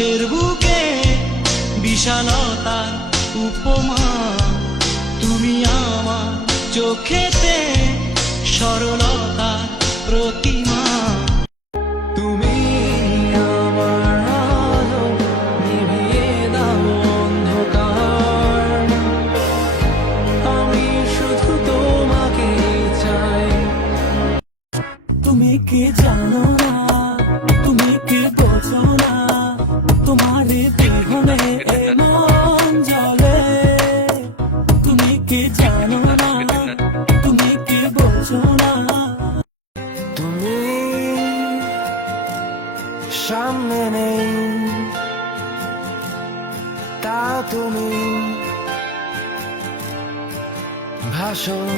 মানুষের বুকে বিশালতার উপমা, তুমি আমার চোখেতে সরলতার প্রতিমা। তুমি আমার আলো, নিভিয়ে দাও অন্ধকার, আমি শুধু তোমাকে চাই। তুমি কি জানো না, তুমি কি বোঝো না, তোমার বিহনে এ মন জ্বলে। তুমি কি জানো না, তুমি কি বোঝো না। তুমি সামনে নেই, তা তুমি ভাষণ